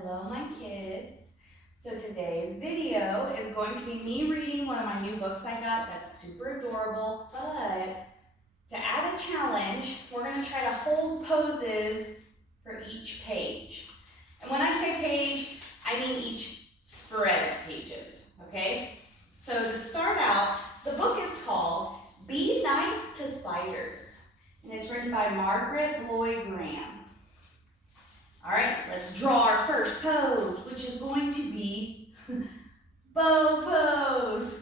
Hello, my kids. So today's video is going to be me reading one of my new books I got that's super adorable, but to add a challenge, we're going to try to hold poses for each page. And when I say page, I mean each spread of pages, okay? So to start out, the book is called Be Nice to Spiders, and it's written by Margaret Bloy Graham. All right, let's draw our first pose, which is going to be bow pose.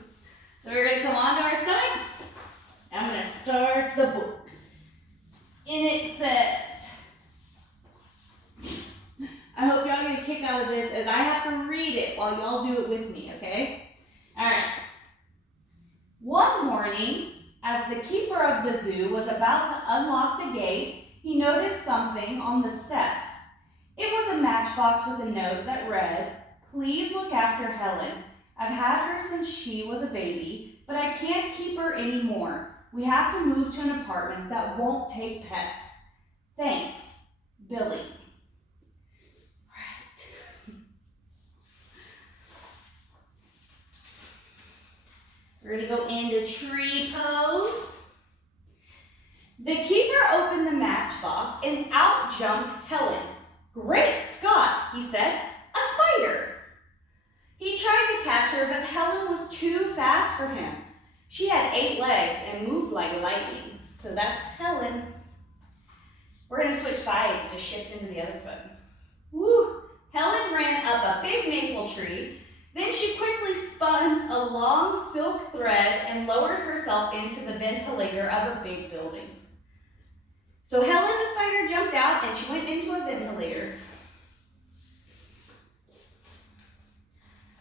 So we're going to come onto our stomachs. I'm going to start the book. And it says, I hope y'all get a kick out of this as I have to read it while y'all do it with me, okay? All right. One morning, as the keeper of the zoo was about to unlock the gate, he noticed something on the steps. It was a matchbox with a note that read, "Please look after Helen. I've had her since she was a baby, but I can't keep her anymore. We have to move to an apartment that won't take pets. Thanks, Billy." All right. We're going to go into tree pose. The keeper opened the matchbox and out jumped Helen. "Great Scott," he said, "a spider." He tried to catch her, but Helen was too fast for him. She had 8 legs and moved like lightning. So that's Helen. We're going to switch sides to shift into the other foot. Woo! Helen ran up a big maple tree. Then she quickly spun a long silk thread and lowered herself into the ventilator of a big building. So Helen the spider jumped out and she went into a ventilator.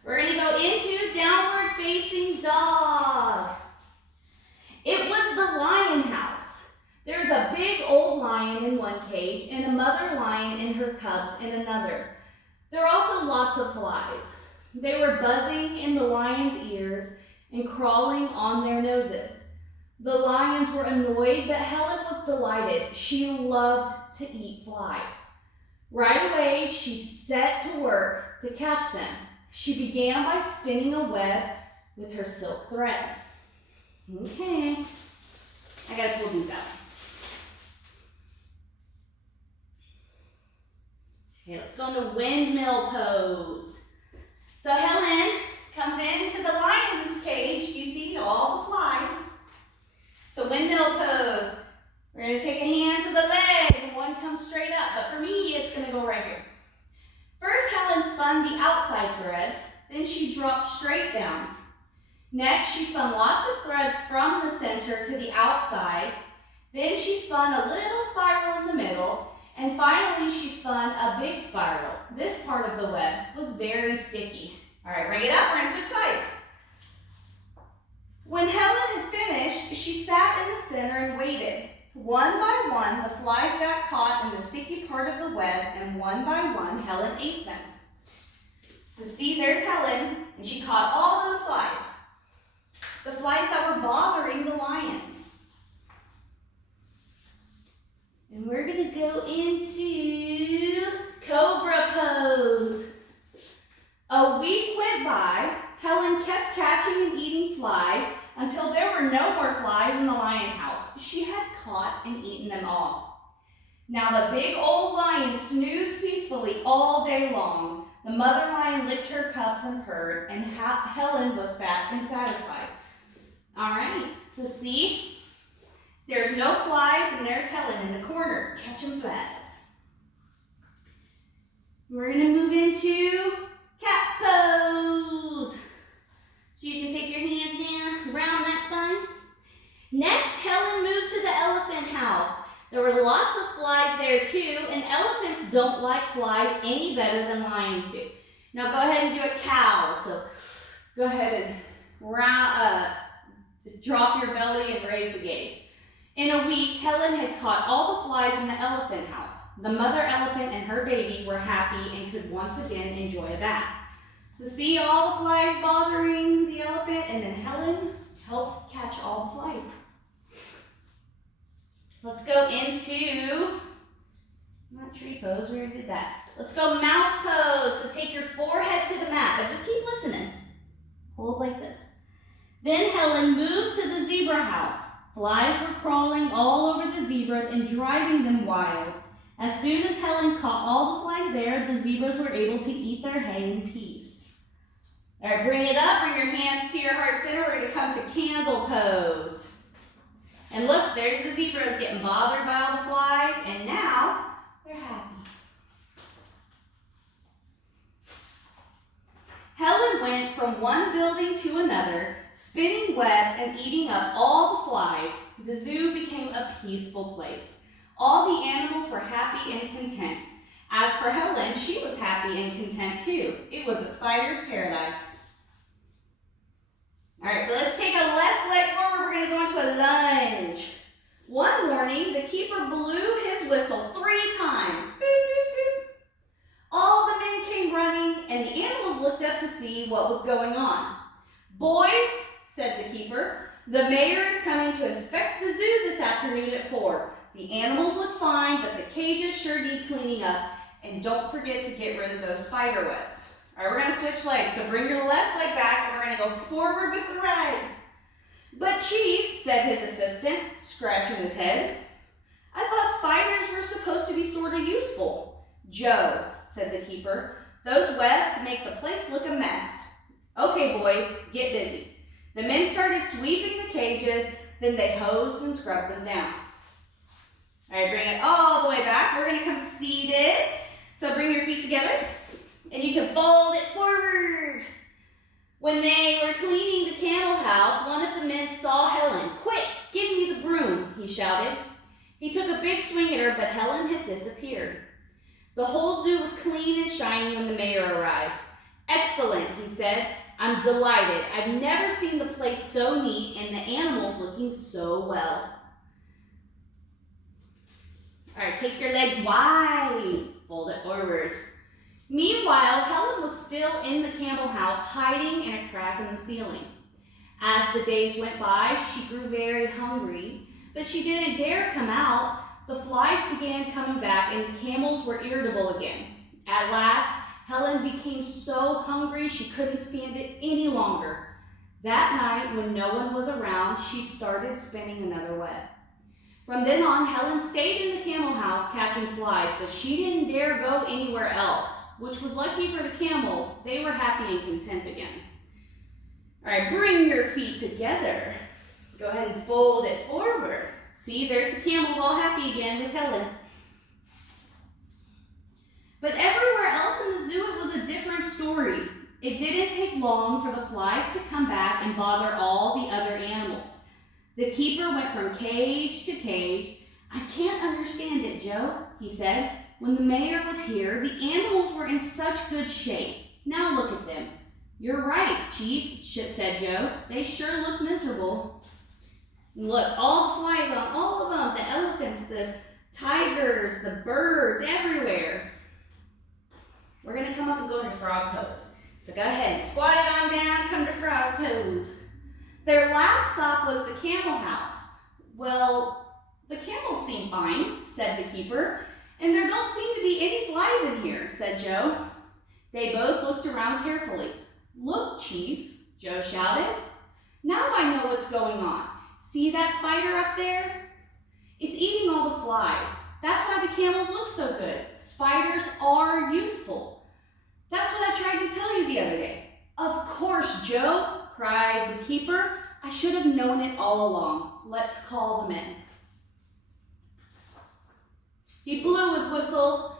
We're going to go into downward facing dog. It was the lion house. There's a big old lion in one cage and a mother lion and her cubs in another. There are also lots of flies. They were buzzing in the lion's ears and crawling on their noses. The lions were annoyed, but Helen was delighted. She loved to eat flies. Right away, she set to work to catch them. She began by spinning a web with her silk thread. Okay, I gotta pull these out. Okay, let's go into windmill pose. So Helen comes into the lion's cage. Do you see all the flies? So windmill pose. We're going to take a hand to the leg and one comes straight up. But for me, it's going to go right here. First, Helen spun the outside threads. Then she dropped straight down. Next, she spun lots of threads from the center to the outside. Then she spun a little spiral in the middle. And finally, she spun a big spiral. This part of the web was very sticky. All right, bring it up. We're going to switch sides. When Helen had finished, she sat in the center and waited. One by one, the flies got caught in the sticky part of the web, and one by one, Helen ate them. So see, there's Helen, and she caught all those flies. The flies that were bothering the lions. And we're going to go into cobra pose. A week went by. Helen kept catching and eating flies until there were no more flies in the lion house. She had caught and eaten them all. Now the big old lion snoozed peacefully all day long. The mother lion licked her cubs and purred, and Helen was fat and satisfied. All right, so see, there's no flies and there's Helen in the corner catching flies. We're going to move into cat pose. So you can take your hands down around that spine. Next, Helen moved to the elephant house. There were lots of flies there too, and elephants don't like flies any better than lions do. Now go ahead and do a cow. So go ahead and just drop your belly and raise the gaze. In a week, Helen had caught all the flies in the elephant house. The mother elephant and her baby were happy and could once again enjoy a bath. So see all the flies bothering the elephant, and then Helen helped catch all the flies. Let's go into, not tree pose, we already did that. Let's go mouse pose. So take your forehead to the mat, but just keep listening. Hold like this. Then Helen moved to the zebra house. Flies were crawling all over the zebras and driving them wild. As soon as Helen caught all the flies there, the zebras were able to eat their hay in peace. All right, bring it up. Bring your hands to your heart center. We're going to come to candle pose. And look, there's the zebras getting bothered by all the flies, and now they're happy. Helen went from one building to another, spinning webs and eating up all the flies. The zoo became a peaceful place. All the animals were happy and content. As for Helen, she was happy and content too. It was a spider's paradise. All right, so let's take a left leg forward. We're going to go into a lunge. One morning, the keeper blew his whistle 3 times. Boop, boop, boop. All the men came running, and the animals looked up to see what was going on. "Boys," said the keeper, "the mayor is coming to inspect the zoo this afternoon at 4. The animals look fine, but the cages sure need cleaning up. And don't forget to get rid of those spider webs." All right, we're going to switch legs. So bring your left leg back, and we're going to go forward with the right. "But Chief," said his assistant, scratching his head, "I thought spiders were supposed to be sort of useful." "Joe," said the keeper, "those webs make the place look a mess." "Okay, boys, get busy." The men started sweeping the cages, then they hosed and scrubbed them down. All right, bring it all the way back. We're going to come seated. So bring your feet together, and you can fold it forward. When they were cleaning the camel house, one of the men saw Helen. "Quick, give me the broom," he shouted. He took a big swing at her, but Helen had disappeared. The whole zoo was clean and shiny when the mayor arrived. "Excellent," he said. "I'm delighted. I've never seen the place so neat and the animals looking so well." All right, take your legs wide. Fold it forward. Meanwhile, Helen was still in the camel house, hiding in a crack in the ceiling. As the days went by, she grew very hungry, but she didn't dare come out. The flies began coming back, and the camels were irritable again. At last, Helen became so hungry she couldn't stand it any longer. That night, when no one was around, she started spinning another web. From then on, Helen stayed in the camel house catching flies, but she didn't dare go anywhere else, which was lucky for the camels. They were happy and content again. All right, bring your feet together. Go ahead and fold it forward. See, there's the camels all happy again with Helen. But everywhere else in the zoo, it was a different story. It didn't take long for the flies to come back and bother all the other animals. The keeper went from cage to cage. "I can't understand it, Joe," he said. "When the mayor was here, the animals were in such good shape. Now look at them." "You're right, Chief," said Joe. "They sure look miserable." Look, all the flies on all of them, the elephants, the tigers, the birds, everywhere. We're going to come up and go into frog pose. So go ahead, squat it on down, come to frog pose. Their last stop was the camel house. "Well, the camels seem fine," said the keeper. "And there don't seem to be any flies in here," said Joe. They both looked around carefully. "Look, Chief," Joe shouted. "Now I know what's going on. See that spider up there? It's eating all the flies. That's why the camels look so good. Spiders are useful. That's what I tried to tell you the other day." "Of course, Joe," cried the keeper. "I should have known it all along. Let's call them in." He blew his whistle,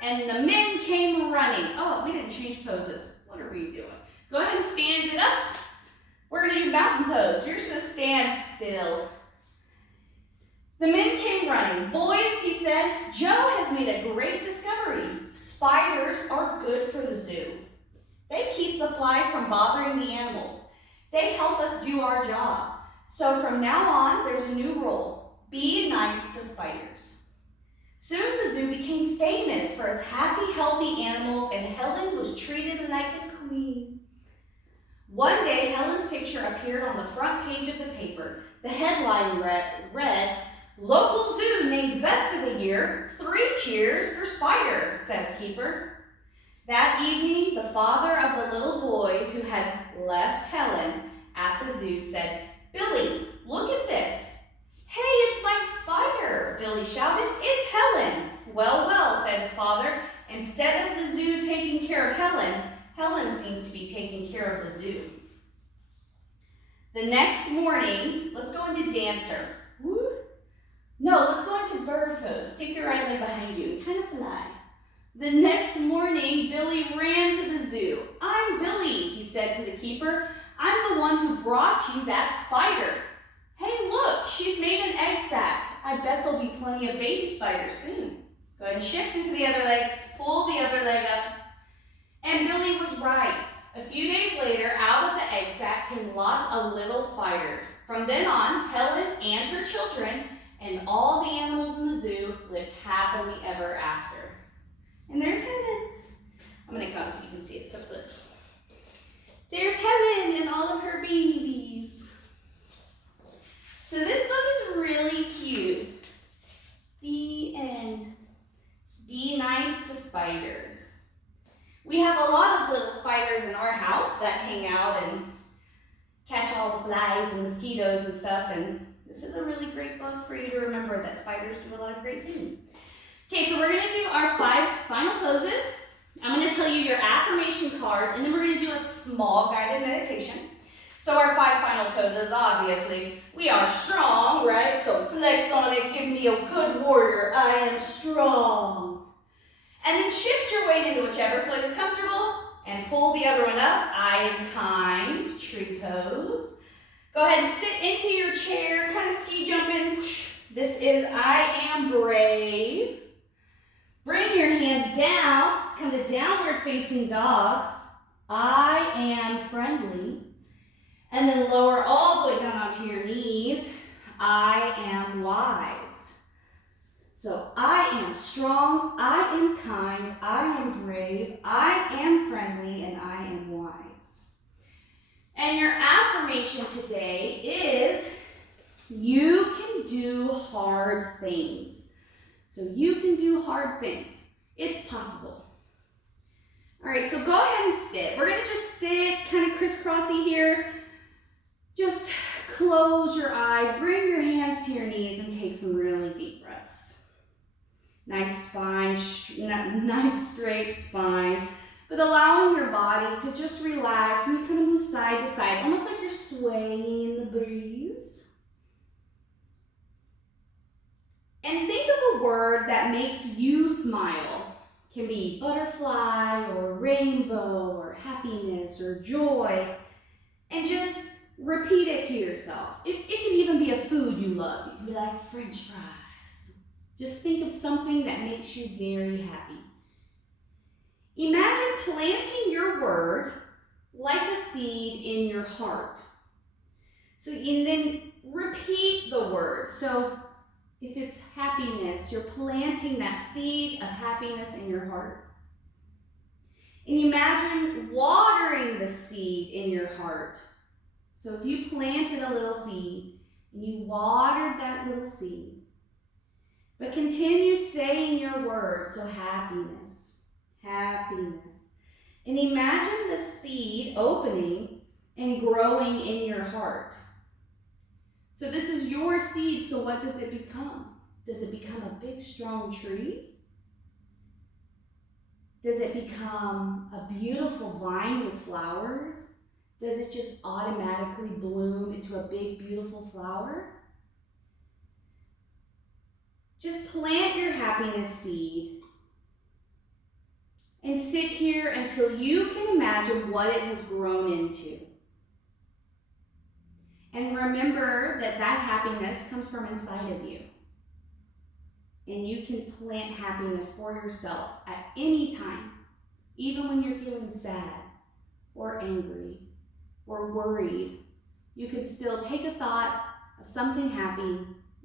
and the men came running. Oh, we didn't change poses. What are we doing? Go ahead and stand it up. We're going to do mountain pose. You're just going to stand still. The men came running. "Boys," he said, "Joe has made a great discovery. Spiders are good for the zoo. They keep the flies from bothering the animals. They help us do our job. So from now on, there's a new rule. Be nice to spiders." Soon the zoo became famous for its happy, healthy animals, and Helen was treated like a queen. One day, Helen's picture appeared on the front page of the paper. The headline read, "Local zoo named best of the year, 3 cheers for Spider, says Keeper. That evening, the father of the little boy who had left Helen at the zoo said, Billy, look at this. Hey, it's my spider, Billy shouted. It's Helen. Well, well, said his father. Instead of the zoo taking care of Helen, Helen seems to be taking care of the zoo. The next morning, let's go into dancer. Woo. No, let's go into bird pose. Take your right leg behind you and kind of fly. The next morning, Billy ran to the zoo. I'm Billy, he said to the keeper. I'm the one who brought you that spider. Hey, look, she's made an egg sac. I bet there'll be plenty of baby spiders soon. Go ahead and shift into the other leg. Pull the other leg up. And Billy was right. A few days later, out of the egg sac came lots of little spiders. From then on, Helen and her children and all the animals in the zoo lived happily ever after. And there's Helen. I'm going to come so you can see it so close. There's Helen and all of her babies. So this book is really cute. The end. Be nice to spiders. We have a lot of little spiders in our house that hang out and catch all the flies and mosquitoes and stuff. And this is a really great book for you to remember that spiders do a lot of great things. Okay, so we're going to do our 5 final poses. I'm going to tell you your affirmation card, and then we're going to do a small guided meditation. So our 5 final poses, obviously, we are strong, right? So flex on it, give me a good warrior. I am strong. And then shift your weight into whichever foot is comfortable and pull the other one up. I am kind, tree pose. Go ahead and sit into your chair, kind of ski jumping. This is I am brave. Bring your hands down, come to downward facing dog. I am friendly. And then lower all the way down onto your knees. I am wise. So I am strong, I am kind, I am brave, I am friendly, and I am wise. And your affirmation today is you can do hard things. So you can do hard things. It's possible. All right, so go ahead and sit. We're going to just sit kind of crisscrossy here. Just close your eyes, bring your hands to your knees, and take some really deep breaths. Nice spine, nice straight spine, but allowing your body to just relax and you kind of move side to side, almost like you're swaying in the breeze. And think of a word that makes you smile. It can be butterfly or rainbow or happiness or joy. And just repeat it to yourself. It can even be a food you love. You can be like French fries. Just think of something that makes you very happy. Imagine planting your word like a seed in your heart. So, and then repeat the word. So if it's happiness, you're planting that seed of happiness in your heart. And imagine watering the seed in your heart. So if you planted a little seed and you watered that little seed, but continue saying your word, so happiness, happiness. And imagine the seed opening and growing in your heart. So this is your seed, so what does it become? Does it become a big, strong tree? Does it become a beautiful vine with flowers? Does it just automatically bloom into a big, beautiful flower? Just plant your happiness seed and sit here until you can imagine what it has grown into. And remember that that happiness comes from inside of you. And you can plant happiness for yourself at any time, even when you're feeling sad or angry or worried. You can still take a thought of something happy,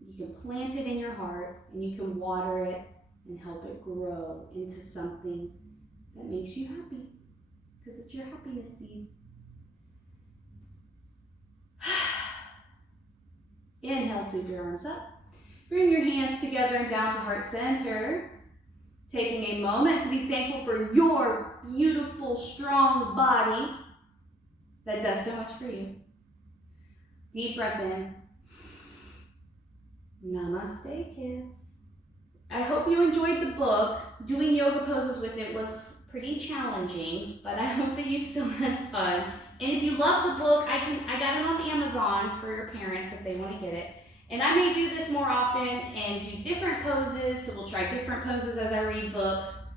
you can plant it in your heart, and you can water it and help it grow into something that makes you happy, because it's your happiness seed. Inhale, sweep your arms up. Bring your hands together and down to heart center. Taking a moment to be thankful for your beautiful, strong body that does so much for you. Deep breath in. Namaste, kids. I hope you enjoyed the book. Doing yoga poses with it was pretty challenging, but I hope that you still had fun. And if you love the book, I got it on Amazon for your parents if they want to get it. And I may do this more often and do different poses, so we'll try different poses as I read books.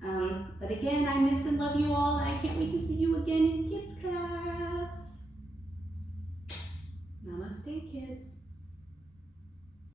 But again, I miss and love you all, and I can't wait to see you again in kids class. Namaste, kids.